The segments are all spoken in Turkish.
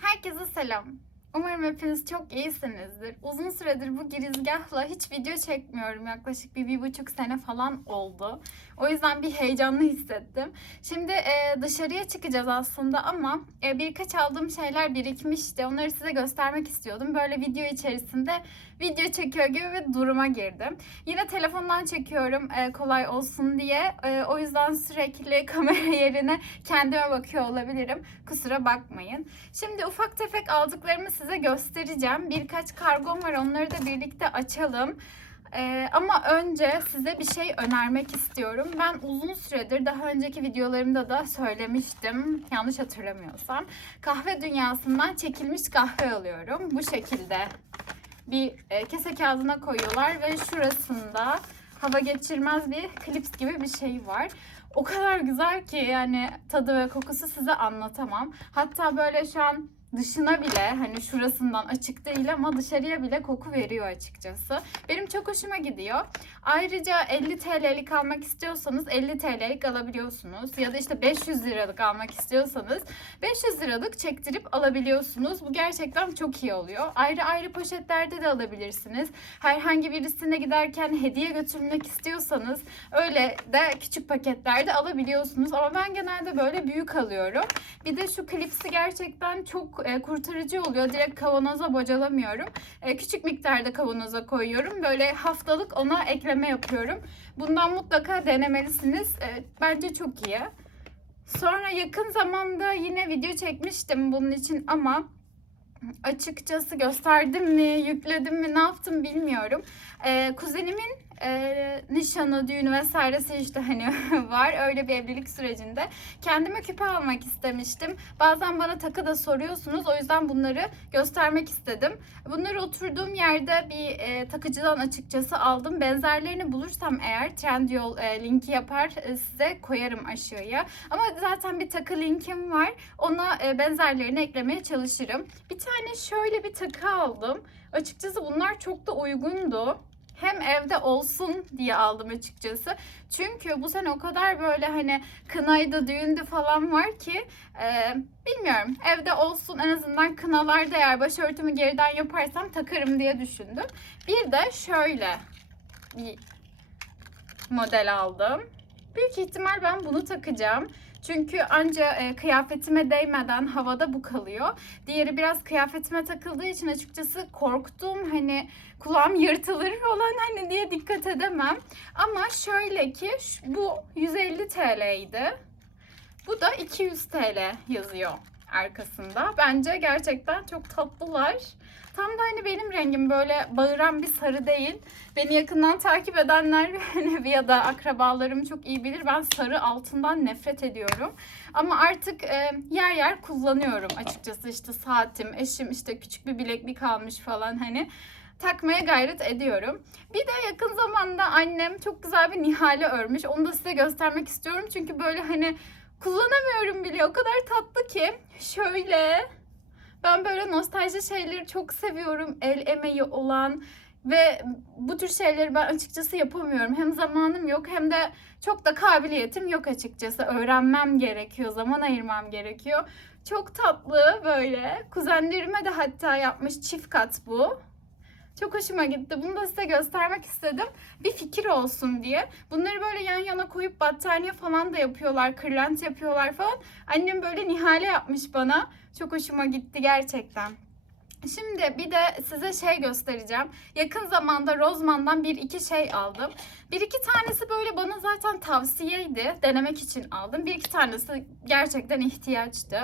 Herkese selam. Umarım hepiniz çok iyisinizdir. Uzun süredir bu girizgahla hiç video çekmiyorum. Yaklaşık bir, bir buçuk sene falan oldu. O yüzden bir heyecanlı hissettim. Şimdi e, dışarıya çıkacağız aslında ama e, birkaç aldığım şeyler birikmişti. Onları size göstermek istiyordum. Böyle video içerisinde video çekiyor gibi bir duruma girdim. Yine telefondan çekiyorum e, kolay olsun diye. E, o yüzden sürekli kamera yerine kendime bakıyor olabilirim. Kusura bakmayın. Şimdi ufak tefek aldıklarımı size göstereceğim. Birkaç kargom var onları da birlikte açalım. Ee, ama önce size bir şey önermek istiyorum. Ben uzun süredir daha önceki videolarımda da söylemiştim. Yanlış hatırlamıyorsam. Kahve dünyasından çekilmiş kahve alıyorum. Bu şekilde bir e, kese kağıdına koyuyorlar ve şurasında hava geçirmez bir klips gibi bir şey var. O kadar güzel ki yani tadı ve kokusu size anlatamam. Hatta böyle şu an dışına bile hani şurasından açık değil ama dışarıya bile koku veriyor açıkçası. Benim çok hoşuma gidiyor. Ayrıca 50 TL'lik almak istiyorsanız 50 TL'lik alabiliyorsunuz. Ya da işte 500 liralık almak istiyorsanız 500 liralık çektirip alabiliyorsunuz. Bu gerçekten çok iyi oluyor. Ayrı ayrı poşetlerde de alabilirsiniz. Herhangi birisine giderken hediye götürmek istiyorsanız öyle de küçük paketlerde alabiliyorsunuz. Ama ben genelde böyle büyük alıyorum. Bir de şu klipsi gerçekten çok e, kurtarıcı oluyor. Direkt kavanoza bocalamıyorum. E, küçük miktarda kavanoza koyuyorum. Böyle haftalık ona ekleme yapıyorum. Bundan mutlaka denemelisiniz. E, bence çok iyi. Sonra yakın zamanda yine video çekmiştim bunun için ama açıkçası gösterdim mi, yükledim mi, ne yaptım bilmiyorum. Ee, kuzenimin e, nişanı, düğünü vesairesi işte hani var öyle bir evlilik sürecinde. Kendime küpe almak istemiştim. Bazen bana takı da soruyorsunuz. O yüzden bunları göstermek istedim. Bunları oturduğum yerde bir e, takıcıdan açıkçası aldım. Benzerlerini bulursam eğer Trendyol e, linki yapar e, size koyarım aşağıya. Ama zaten bir takı linkim var. Ona e, benzerlerini eklemeye çalışırım. Bir tane şöyle bir takı aldım. Açıkçası bunlar çok da uygundu hem evde olsun diye aldım açıkçası. Çünkü bu sene o kadar böyle hani kınaydı, düğündü falan var ki e, bilmiyorum evde olsun en azından kınalarda eğer başörtümü geriden yaparsam takarım diye düşündüm. Bir de şöyle bir model aldım. Büyük ihtimal ben bunu takacağım. Çünkü anca e, kıyafetime değmeden havada bu kalıyor. Diğeri biraz kıyafetime takıldığı için açıkçası korktum. Hani kulağım yırtılır falan hani diye dikkat edemem. Ama şöyle ki bu 150 TL'ydi. Bu da 200 TL yazıyor arkasında. Bence gerçekten çok tatlılar. Tam da hani benim rengim böyle bağıran bir sarı değil. Beni yakından takip edenler ya da akrabalarım çok iyi bilir. Ben sarı altından nefret ediyorum. Ama artık e, yer yer kullanıyorum açıkçası. İşte saatim, eşim işte küçük bir bileklik almış falan hani takmaya gayret ediyorum. Bir de yakın zamanda annem çok güzel bir nihale örmüş. Onu da size göstermek istiyorum. Çünkü böyle hani kullanamıyorum bile. O kadar tatlı ki. Şöyle ben böyle nostalji şeyleri çok seviyorum. El emeği olan ve bu tür şeyleri ben açıkçası yapamıyorum. Hem zamanım yok hem de çok da kabiliyetim yok açıkçası. Öğrenmem gerekiyor, zaman ayırmam gerekiyor. Çok tatlı böyle. Kuzenlerime de hatta yapmış çift kat bu. Çok hoşuma gitti. Bunu da size göstermek istedim. Bir fikir olsun diye. Bunları böyle yan yana koyup battaniye falan da yapıyorlar. Kırlent yapıyorlar falan. Annem böyle nihale yapmış bana. Çok hoşuma gitti gerçekten. Şimdi bir de size şey göstereceğim. Yakın zamanda Rozman'dan bir iki şey aldım. Bir iki tanesi böyle bana zaten tavsiyeydi. Denemek için aldım. Bir iki tanesi gerçekten ihtiyaçtı.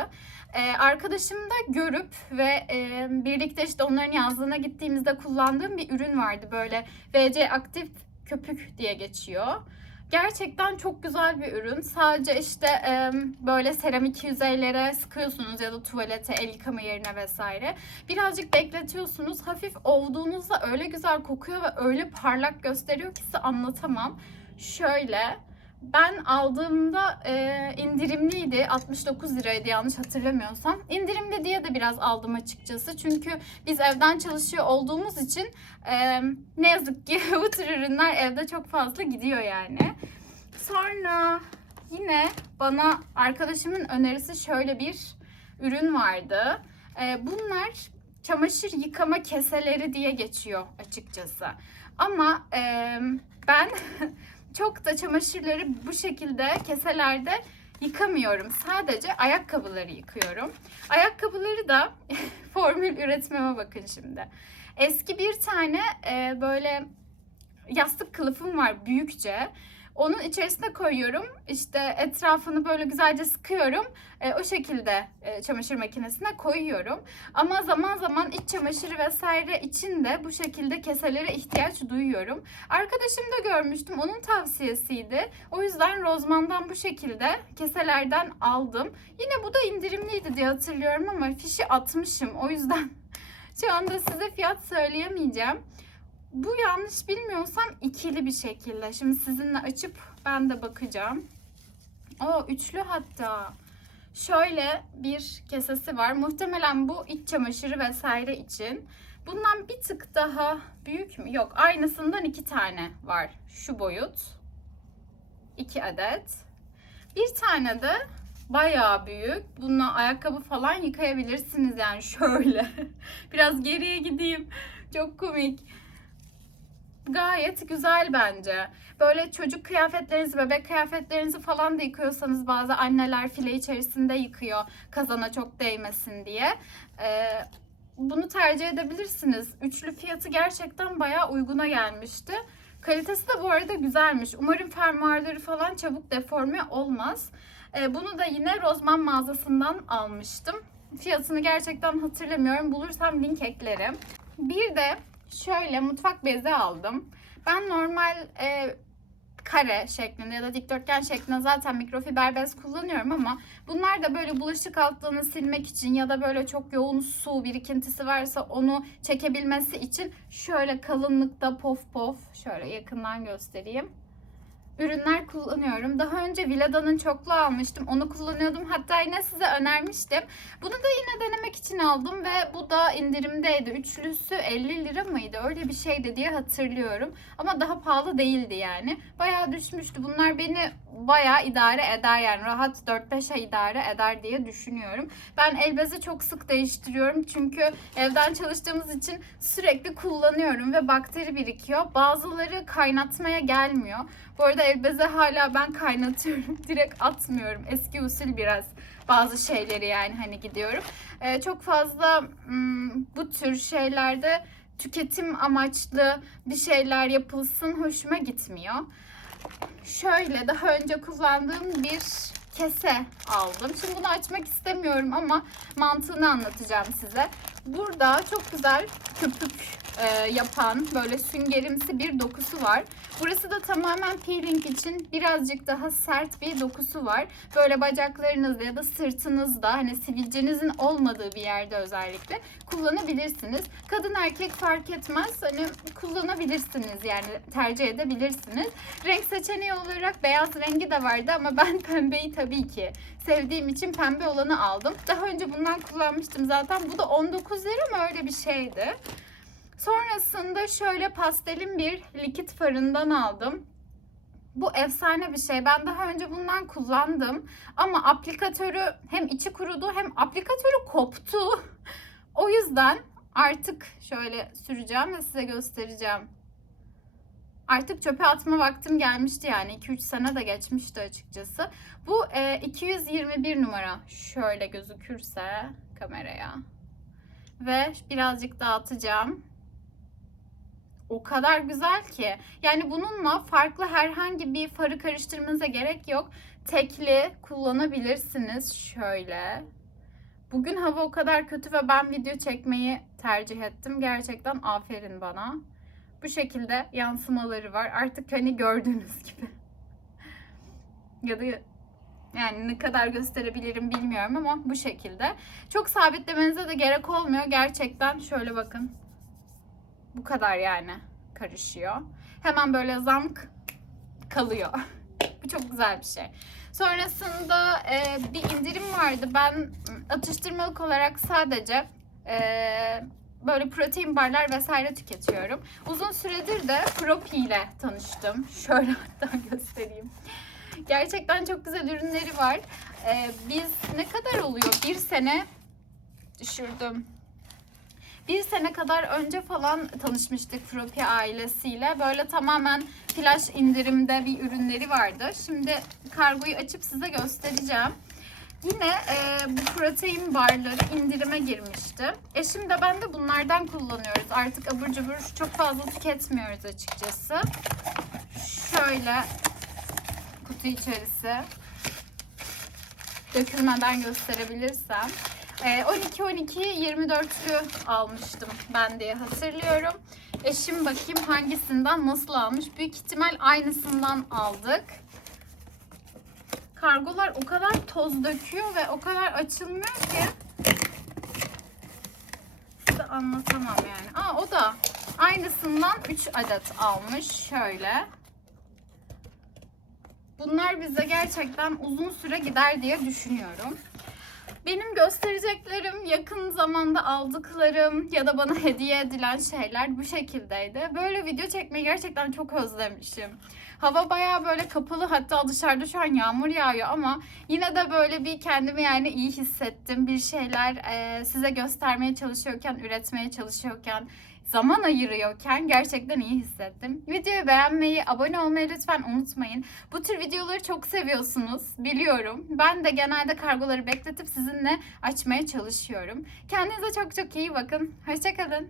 Ee, arkadaşım da görüp ve e, birlikte işte onların yazdığına gittiğimizde kullandığım bir ürün vardı. Böyle VC aktif köpük diye geçiyor. Gerçekten çok güzel bir ürün. Sadece işte e, böyle seramik yüzeylere sıkıyorsunuz ya da tuvalete, el yıkama yerine vesaire. Birazcık bekletiyorsunuz. Hafif ovduğunuzda öyle güzel kokuyor ve öyle parlak gösteriyor ki size anlatamam. Şöyle ben aldığımda e, indirimliydi. 69 liraydı yanlış hatırlamıyorsam. İndirimli diye de biraz aldım açıkçası. Çünkü biz evden çalışıyor olduğumuz için e, ne yazık ki bu tür ürünler evde çok fazla gidiyor yani. Sonra yine bana arkadaşımın önerisi şöyle bir ürün vardı. Ee, bunlar çamaşır yıkama keseleri diye geçiyor açıkçası. Ama ben çok da çamaşırları bu şekilde keselerde yıkamıyorum. Sadece ayakkabıları yıkıyorum. Ayakkabıları da formül üretmeme bakın şimdi. Eski bir tane böyle yastık kılıfım var büyükçe. Onun içerisine koyuyorum. İşte etrafını böyle güzelce sıkıyorum. E, o şekilde e, çamaşır makinesine koyuyorum. Ama zaman zaman iç çamaşırı vesaire için de bu şekilde keselere ihtiyaç duyuyorum. Arkadaşım da görmüştüm. Onun tavsiyesiydi. O yüzden Rozman'dan bu şekilde keselerden aldım. Yine bu da indirimliydi diye hatırlıyorum ama fişi atmışım. O yüzden şu anda size fiyat söyleyemeyeceğim. Bu yanlış bilmiyorsam ikili bir şekilde. Şimdi sizinle açıp ben de bakacağım. O üçlü hatta. Şöyle bir kesesi var. Muhtemelen bu iç çamaşırı vesaire için. Bundan bir tık daha büyük mü? Yok. Aynısından iki tane var. Şu boyut. iki adet. Bir tane de bayağı büyük. Bununla ayakkabı falan yıkayabilirsiniz yani şöyle. Biraz geriye gideyim. Çok komik. Gayet güzel bence. Böyle çocuk kıyafetlerinizi, bebek kıyafetlerinizi falan da yıkıyorsanız bazı anneler file içerisinde yıkıyor kazana çok değmesin diye. Ee, bunu tercih edebilirsiniz. Üçlü fiyatı gerçekten bayağı uyguna gelmişti. Kalitesi de bu arada güzelmiş. Umarım fermuarları falan çabuk deforme olmaz. Ee, bunu da yine Rozman mağazasından almıştım. Fiyatını gerçekten hatırlamıyorum. Bulursam link eklerim. Bir de şöyle mutfak bezi aldım. Ben normal e, kare şeklinde ya da dikdörtgen şeklinde zaten mikrofiber bez kullanıyorum ama bunlar da böyle bulaşık altlığını silmek için ya da böyle çok yoğun su birikintisi varsa onu çekebilmesi için şöyle kalınlıkta pof pof şöyle yakından göstereyim ürünler kullanıyorum. Daha önce Vilada'nın çoklu almıştım. Onu kullanıyordum. Hatta yine size önermiştim. Bunu da yine denemek için aldım ve bu da indirimdeydi. Üçlüsü 50 lira mıydı? Öyle bir şeydi diye hatırlıyorum. Ama daha pahalı değildi yani. Bayağı düşmüştü. Bunlar beni bayağı idare eder yani. Rahat 4-5 ay idare eder diye düşünüyorum. Ben el bezi çok sık değiştiriyorum. Çünkü evden çalıştığımız için sürekli kullanıyorum ve bakteri birikiyor. Bazıları kaynatmaya gelmiyor. Bu arada el bezi hala ben kaynatıyorum. Direkt atmıyorum. Eski usul biraz bazı şeyleri yani hani gidiyorum. Ee, çok fazla hmm, bu tür şeylerde tüketim amaçlı bir şeyler yapılsın hoşuma gitmiyor. Şöyle daha önce kullandığım bir kese aldım. Şimdi bunu açmak istemiyorum ama mantığını anlatacağım size. Burada çok güzel köpük e, yapan böyle süngerimsi bir dokusu var. Burası da tamamen peeling için birazcık daha sert bir dokusu var. Böyle bacaklarınızda ya da sırtınızda hani sivilcenizin olmadığı bir yerde özellikle kullanabilirsiniz. Kadın erkek fark etmez. Hani kullanabilirsiniz yani tercih edebilirsiniz. Renk seçeneği olarak beyaz rengi de vardı ama ben pembeyi tabii ki sevdiğim için pembe olanı aldım. Daha önce bundan kullanmıştım zaten. Bu da 19 lira mı öyle bir şeydi. Sonrasında şöyle pastelin bir likit farından aldım. Bu efsane bir şey. Ben daha önce bundan kullandım. Ama aplikatörü hem içi kurudu hem aplikatörü koptu. o yüzden artık şöyle süreceğim ve size göstereceğim. Artık çöpe atma vaktim gelmişti yani 2-3 sene de geçmişti açıkçası. Bu e, 221 numara şöyle gözükürse kameraya. Ve birazcık dağıtacağım o kadar güzel ki. Yani bununla farklı herhangi bir farı karıştırmanıza gerek yok. Tekli kullanabilirsiniz şöyle. Bugün hava o kadar kötü ve ben video çekmeyi tercih ettim. Gerçekten aferin bana. Bu şekilde yansımaları var. Artık hani gördüğünüz gibi. ya da yani ne kadar gösterebilirim bilmiyorum ama bu şekilde. Çok sabitlemenize de gerek olmuyor. Gerçekten şöyle bakın. Bu kadar yani karışıyor. Hemen böyle zamk kalıyor. Bu çok güzel bir şey. Sonrasında e, bir indirim vardı. Ben atıştırmalık olarak sadece e, böyle protein barlar vesaire tüketiyorum. Uzun süredir de Propi ile tanıştım. Şöyle hatta göstereyim. Gerçekten çok güzel ürünleri var. Ee, biz ne kadar oluyor? Bir sene düşürdüm. Bir sene kadar önce falan tanışmıştık Fropi ailesiyle. Böyle tamamen flash indirimde bir ürünleri vardı. Şimdi kargoyu açıp size göstereceğim. Yine e, bu protein barları indirime girmişti. Eşim de ben de bunlardan kullanıyoruz. Artık abur cubur çok fazla tüketmiyoruz açıkçası. Şöyle kutu içerisi dökülmeden gösterebilirsem. Ee, 12-12-24'lü almıştım ben diye hatırlıyorum. Eşim bakayım hangisinden nasıl almış. Büyük ihtimal aynısından aldık. Kargolar o kadar toz döküyor ve o kadar açılmıyor ki. Size anlatamam yani. Aa o da aynısından 3 adet almış. Şöyle. Bunlar bize gerçekten uzun süre gider diye düşünüyorum. Benim göstereceklerim, yakın zamanda aldıklarım ya da bana hediye edilen şeyler bu şekildeydi. Böyle video çekmeyi gerçekten çok özlemişim. Hava bayağı böyle kapalı hatta dışarıda şu an yağmur yağıyor ama yine de böyle bir kendimi yani iyi hissettim. Bir şeyler eee, size göstermeye çalışıyorken, üretmeye çalışıyorken, zaman ayırıyorken gerçekten iyi hissettim. Videoyu beğenmeyi, abone olmayı lütfen unutmayın. Bu tür videoları çok seviyorsunuz biliyorum. Ben de genelde kargoları bekletip sizinle açmaya çalışıyorum. Kendinize çok çok iyi bakın. Hoşçakalın.